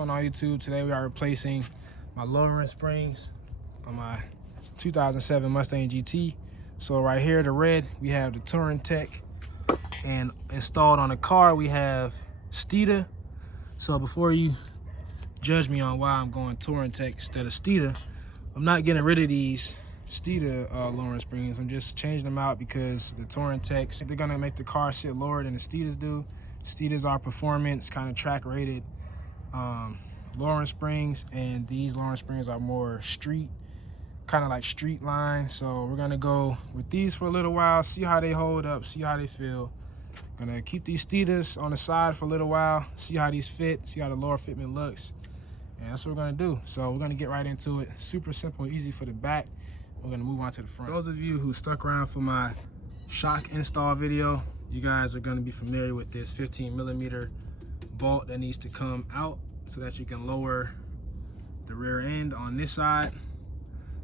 On YouTube today, we are replacing my lowering springs on my 2007 Mustang GT. So right here, the red, we have the Touring Tech, and installed on the car we have Steeda. So before you judge me on why I'm going Touring Tech instead of Steeda, I'm not getting rid of these Steeda lowering springs. I'm just changing them out because the Touring Techs, they're gonna make the car sit lower than the Steedas do. Steedas are performance, kind of track rated lowering springs, and these lowering springs are more street, kind of like street line. So we're gonna go with these for a little while, see how they hold up, see how they feel. Gonna keep these Steedas on the side for a little while, see how these fit, see how the lower fitment looks, and that's what we're gonna do. So we're gonna get right into it. Super simple, easy for the back. We're gonna move on to the front. Those of you who stuck around for my shock install video, you guys are gonna be familiar with this 15mm bolt that needs to come out so that you can lower the rear end on this side.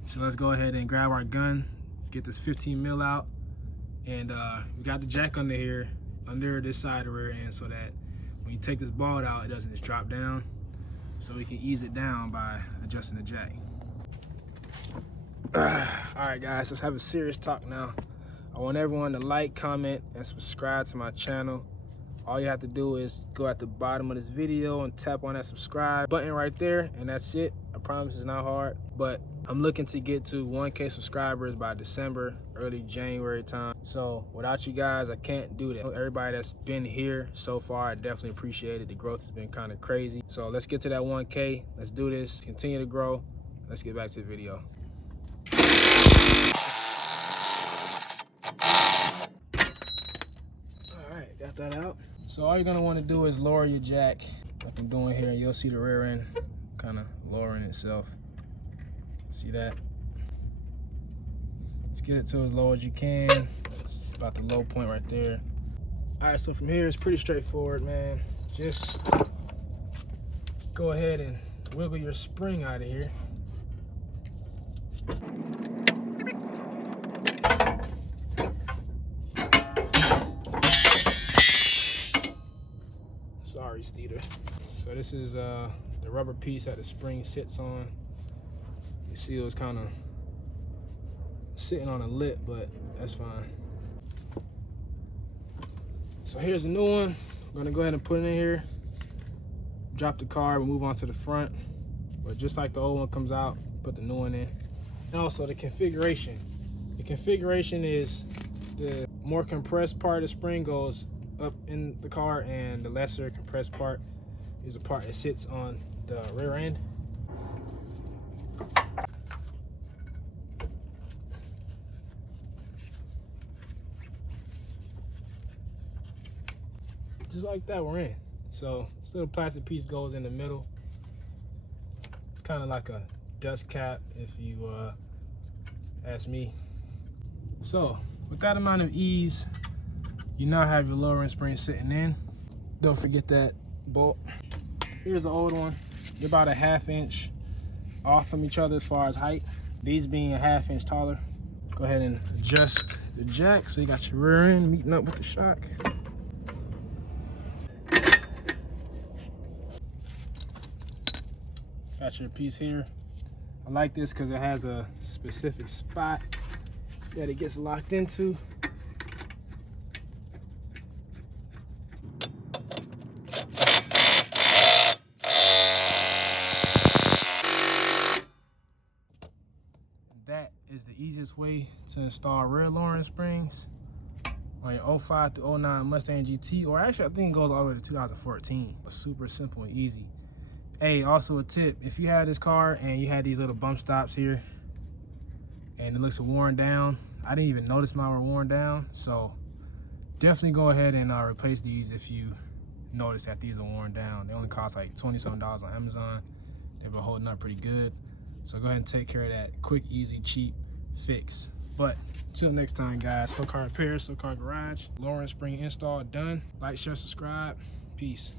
So let's go ahead and grab our gun, get this 15mm out, and we got the jack under here, under this side of the rear end, so that when you take this bolt out, it doesn't just drop down. So we can ease it down by adjusting the jack. All right, guys, let's have a serious talk now. I want everyone to like, comment, and subscribe to my channel. All you have to do is go at the bottom of this video and tap on that subscribe button right there, and that's it. I promise it's not hard, but I'm looking to get to 1K subscribers by December, early January time. So without you guys, I can't do that. Everybody that's been here so far, I definitely appreciate it. The growth has been kind of crazy. So let's get to that 1K. Let's do this, continue to grow. Let's get back to the video. All right, got that out. So all you're gonna wanna do is lower your jack, like I'm doing here, and you'll see the rear end kind of lowering itself. See that? Let's get it to as low as you can. It's about the low point right there. All right, so from here, it's pretty straightforward, man. Just go ahead and wiggle your spring out of here. Sorry, Steeda. So this is the rubber piece that the spring sits on. You see it was kind of sitting on a lip, but that's fine. So here's a new one. I'm gonna go ahead and put it in here, drop the car, and move on to the front. But just like the old one comes out, put the new one in. And also the configuration. The configuration is the more compressed part of the spring goes up in the car, and the lesser compressed part is the part that sits on the rear end. Just like that, we're in. So this little plastic piece goes in the middle. It's kind of like a dust cap, if you ask me. So with that amount of ease, you now have your lowering spring sitting in. Don't forget that bolt. Here's the old one. You're about a ½ inch off from each other as far as height. These being a ½ inch taller. Go ahead and adjust the jack so you got your rear end meeting up with the shock. Got your piece here. I like this because it has a specific spot that it gets locked into. That is the easiest way to install rear lowering springs on your 05 to 09 Mustang GT, or actually I think it goes all the way to 2014. It's super simple and easy. Hey, also a tip, if you have this car and you had these little bump stops here and it looks worn down, I didn't even notice mine were worn down, so definitely go ahead and replace these if you notice that these are worn down. They only cost like $20-something on Amazon. They've been holding up pretty good. So go ahead and take care of that quick, easy, cheap fix. But until next time, guys, SoCar Repair, SoCar Garage, lowering spring install done. Like, share, subscribe. Peace.